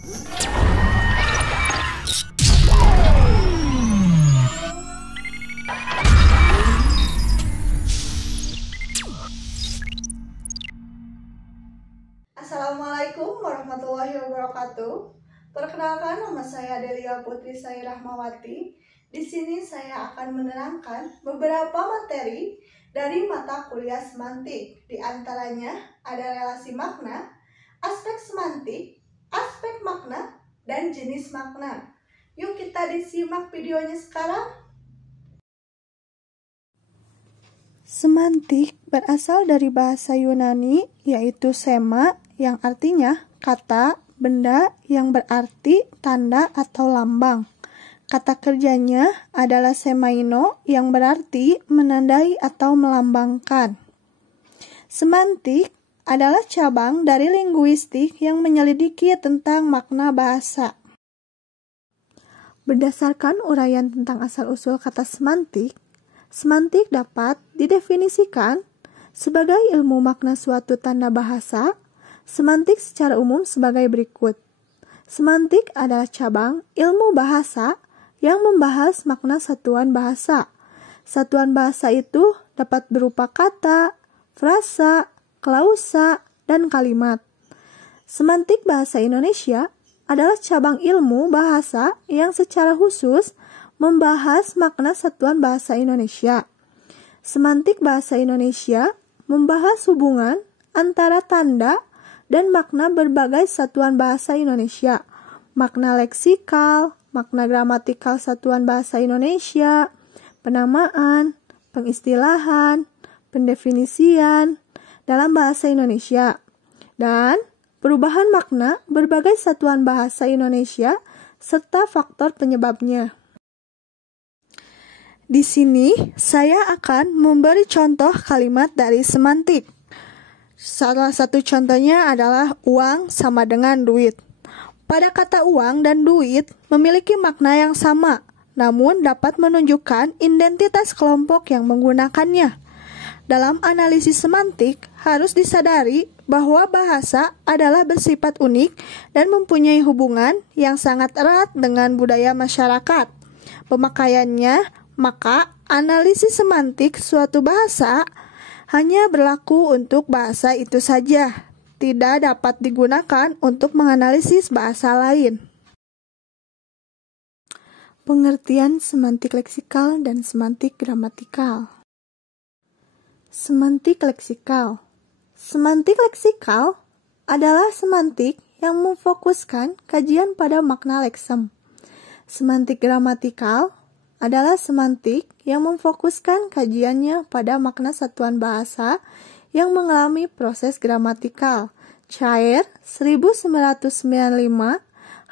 Assalamualaikum warahmatullahi wabarakatuh. Perkenalkan, nama saya Delia Putri Sari Rahmawati. Di sini saya akan menerangkan beberapa materi dari mata kuliah semantik. Di antaranya ada relasi makna, aspek semantik, aspek makna, dan jenis makna. Yuk kita disimak videonya sekarang. Semantik berasal dari bahasa Yunani, yaitu sema, yang artinya kata, benda yang berarti tanda atau lambang. Kata kerjanya adalah semaino, yang berarti menandai atau melambangkan. Semantik adalah cabang dari linguistik yang menyelidiki tentang makna bahasa. Berdasarkan uraian tentang asal-usul kata semantik, semantik dapat didefinisikan sebagai ilmu makna suatu tanda bahasa. Semantik secara umum sebagai berikut. Semantik adalah cabang ilmu bahasa yang membahas makna satuan bahasa. Satuan bahasa itu dapat berupa kata, frasa, klausa, dan kalimat. Semantik bahasa Indonesia adalah cabang ilmu bahasa yang secara khusus membahas makna satuan bahasa Indonesia. Semantik bahasa Indonesia membahas hubungan antara tanda dan makna berbagai satuan bahasa Indonesia, makna leksikal, makna gramatikal satuan bahasa Indonesia, penamaan, pengistilahan, pendefinisian dalam bahasa Indonesia, dan perubahan makna berbagai satuan bahasa Indonesia serta faktor penyebabnya. Di sini saya akan memberi contoh kalimat dari semantik. Salah satu contohnya adalah uang sama dengan duit. Pada kata uang dan duit memiliki makna yang sama, namun dapat menunjukkan identitas kelompok yang menggunakannya. Dalam analisis semantik, harus disadari bahwa bahasa adalah bersifat unik dan mempunyai hubungan yang sangat erat dengan budaya masyarakat. Pemakaiannya, maka analisis semantik suatu bahasa hanya berlaku untuk bahasa itu saja, tidak dapat digunakan untuk menganalisis bahasa lain. Pengertian semantik leksikal dan semantik gramatikal. Semantik leksikal. Semantik leksikal adalah semantik yang memfokuskan kajian pada makna leksem. Semantik gramatikal adalah semantik yang memfokuskan kajiannya pada makna satuan bahasa yang mengalami proses gramatikal. Cair 1995,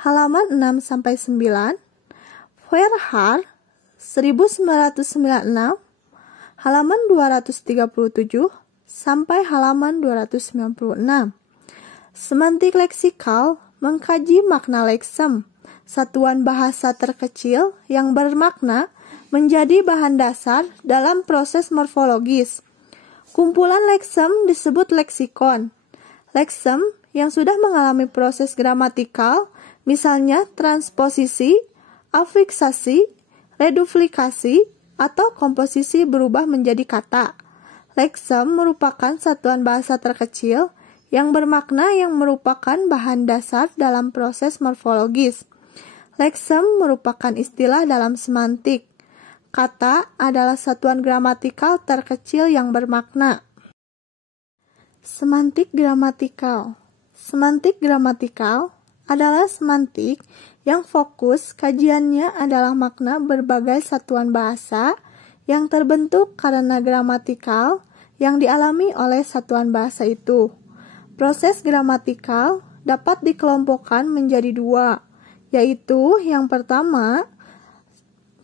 halaman 6-9, Verhaar 1996, halaman 237 sampai halaman 296. Semantik leksikal mengkaji makna leksem, satuan bahasa terkecil yang bermakna menjadi bahan dasar dalam proses morfologis. Kumpulan leksem disebut leksikon. Leksem yang sudah mengalami proses gramatikal, misalnya transposisi, afiksasi, reduplikasi, atau komposisi berubah menjadi kata. Leksem merupakan satuan bahasa terkecil yang bermakna yang merupakan bahan dasar dalam proses morfologis. Leksem merupakan istilah dalam semantik. Kata adalah satuan gramatikal terkecil yang bermakna. Semantik gramatikal. Semantik gramatikal adalah semantik yang fokus kajiannya adalah makna berbagai satuan bahasa yang terbentuk karena gramatikal yang dialami oleh satuan bahasa itu. Proses gramatikal dapat dikelompokkan menjadi dua, yaitu yang pertama,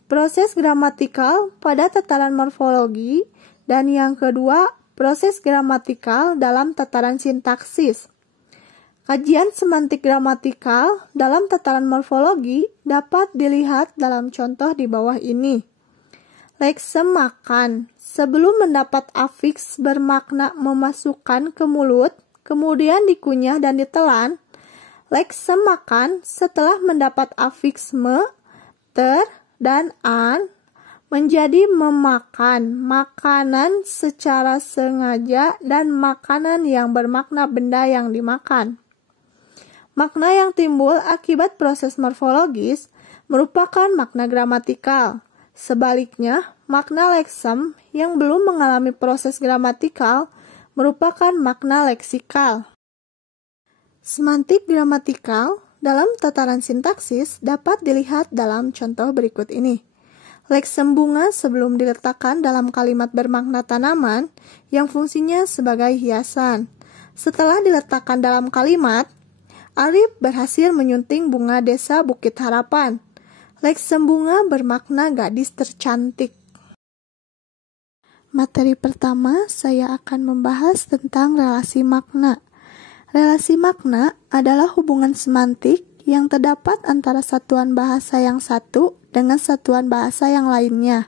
proses gramatikal pada tataran morfologi, dan yang kedua, proses gramatikal dalam tataran sintaksis. Kajian semantik gramatikal dalam tataran morfologi dapat dilihat dalam contoh di bawah ini. Leksem makan. Sebelum mendapat afiks bermakna memasukkan ke mulut, kemudian dikunyah dan ditelan, Leksem makan setelah mendapat afiks me, ter, dan an menjadi memakan makanan secara sengaja dan makanan yang bermakna benda yang dimakan. Makna yang timbul akibat proses morfologis merupakan makna gramatikal. Sebaliknya, makna leksem yang belum mengalami proses gramatikal merupakan makna leksikal. Semantik gramatikal dalam tataran sintaksis dapat dilihat dalam contoh berikut ini. Leksem bunga sebelum diletakkan dalam kalimat bermakna tanaman yang fungsinya sebagai hiasan. Setelah diletakkan dalam kalimat, Arif berhasil menyunting bunga desa Bukit Harapan. Leksem bunga bermakna gadis tercantik. Materi pertama, saya akan membahas tentang relasi makna. Relasi makna adalah hubungan semantik yang terdapat antara satuan bahasa yang satu dengan satuan bahasa yang lainnya.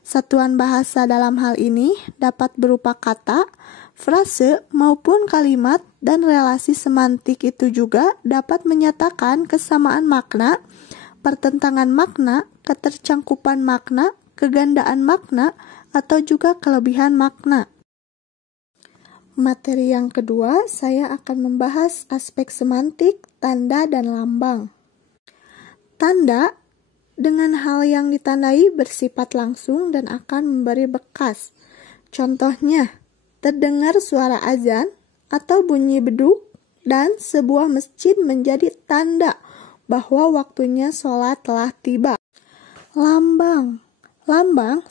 Satuan bahasa dalam hal ini dapat berupa kata, frase, maupun kalimat, dan relasi semantik itu juga dapat menyatakan kesamaan makna, pertentangan makna, ketercangkupan makna, kegandaan makna, atau juga kelebihan makna. Materi yang kedua, saya akan membahas aspek semantik, tanda, dan lambang. Tanda dengan hal yang ditandai bersifat langsung dan akan memberi bekas. Contohnya, terdengar suara azan atau bunyi beduk dan sebuah masjid menjadi tanda bahwa waktunya sholat telah tiba. Lambang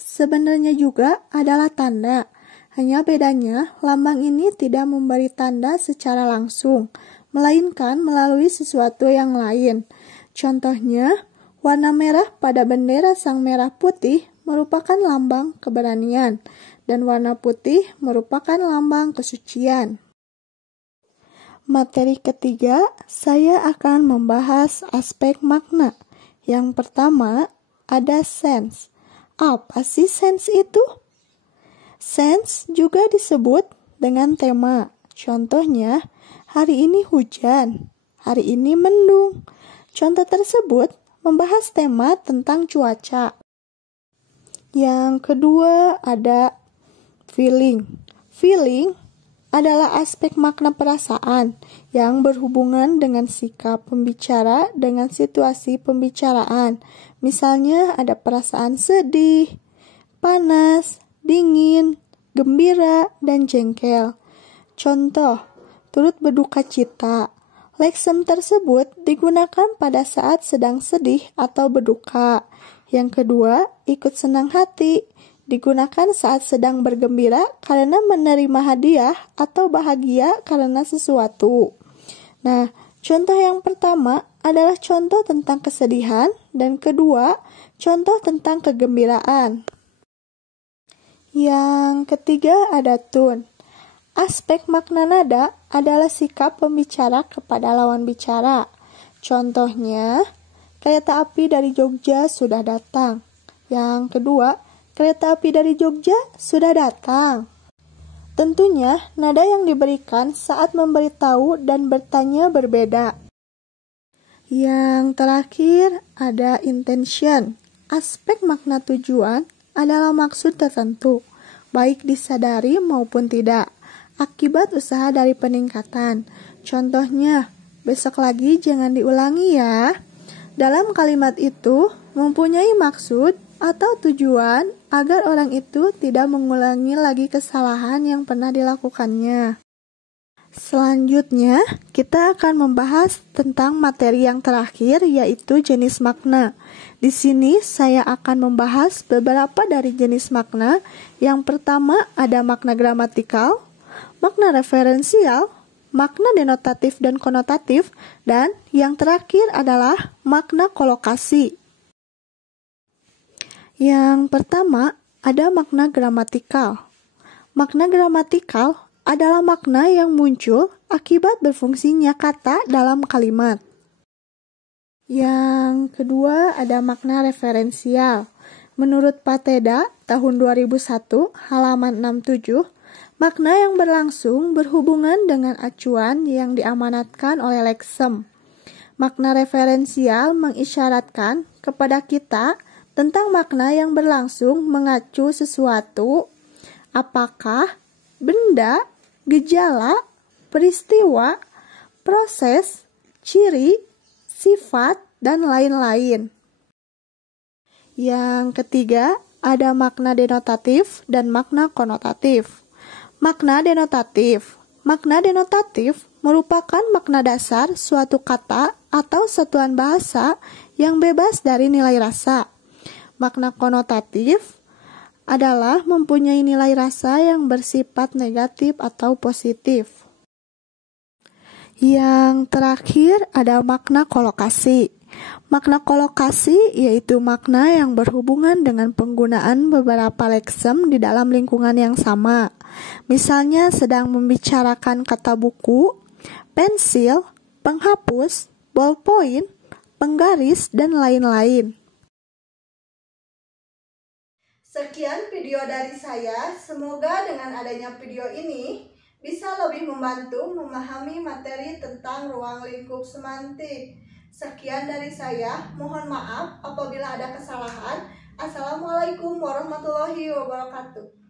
sebenarnya juga adalah tanda. Hanya bedanya, lambang ini tidak memberi tanda secara langsung, melainkan melalui sesuatu yang lain. Contohnya, warna merah pada bendera Sang Merah Putih merupakan lambang keberanian, dan warna putih merupakan lambang kesucian. Materi ketiga, saya akan membahas aspek makna. Yang pertama, ada sense. Apa sih sense itu? Sense juga disebut dengan tema. Contohnya, hari ini hujan, hari ini mendung. Contoh tersebut membahas tema tentang cuaca. Yang kedua ada feeling. Feeling adalah aspek makna perasaan yang berhubungan dengan sikap pembicara dengan situasi pembicaraan. Misalnya ada perasaan sedih, panas, dingin, gembira, dan jengkel. Contoh, turut berduka cita. Leksem tersebut digunakan pada saat sedang sedih atau berduka. Yang kedua, ikut senang hati. Digunakan saat sedang bergembira karena menerima hadiah atau bahagia karena sesuatu. Nah, contoh yang pertama adalah contoh tentang kesedihan dan kedua, contoh tentang kegembiraan. Yang ketiga ada tone. Aspek makna nada adalah sikap pembicara kepada lawan bicara. Contohnya, kereta api dari Jogja sudah datang. Yang kedua, kereta api dari Jogja sudah datang. Tentunya, nada yang diberikan saat memberitahu dan bertanya berbeda. Yang terakhir, ada intention. Aspek makna tujuan adalah maksud tertentu, baik disadari maupun tidak, akibat usaha dari peningkatan. Contohnya, besok lagi jangan diulangi ya. Dalam kalimat itu, mempunyai maksud atau tujuan agar orang itu tidak mengulangi lagi kesalahan yang pernah dilakukannya. Selanjutnya, kita akan membahas tentang materi yang terakhir, yaitu jenis makna. Di sini, saya akan membahas beberapa dari jenis makna. Yang pertama, ada makna gramatikal, makna referensial, makna denotatif dan konotatif, dan yang terakhir adalah makna kolokasi. Yang pertama, ada makna gramatikal. Makna gramatikal adalah makna yang muncul akibat berfungsinya kata dalam kalimat. Yang kedua, ada makna referensial. Menurut Pateda, tahun 2001, halaman 67, makna yang berlangsung berhubungan dengan acuan yang diamanatkan oleh leksem. Makna referensial mengisyaratkan kepada kita tentang makna yang berlangsung mengacu sesuatu, apakah, benda, gejala, peristiwa, proses, ciri, sifat, dan lain-lain. Yang ketiga, ada makna denotatif dan makna konotatif. Makna denotatif. Makna denotatif merupakan makna dasar suatu kata atau satuan bahasa yang bebas dari nilai rasa. Makna konotatif adalah mempunyai nilai rasa yang bersifat negatif atau positif. Yang terakhir ada makna kolokasi. Makna kolokasi yaitu makna yang berhubungan dengan penggunaan beberapa leksem di dalam lingkungan yang sama. Misalnya sedang membicarakan kata buku, pensil, penghapus, ballpoint, penggaris, dan lain-lain. Sekian video dari saya, semoga dengan adanya video ini bisa lebih membantu memahami materi tentang ruang lingkup semantik. Sekian dari saya, mohon maaf apabila ada kesalahan. Assalamualaikum warahmatullahi wabarakatuh.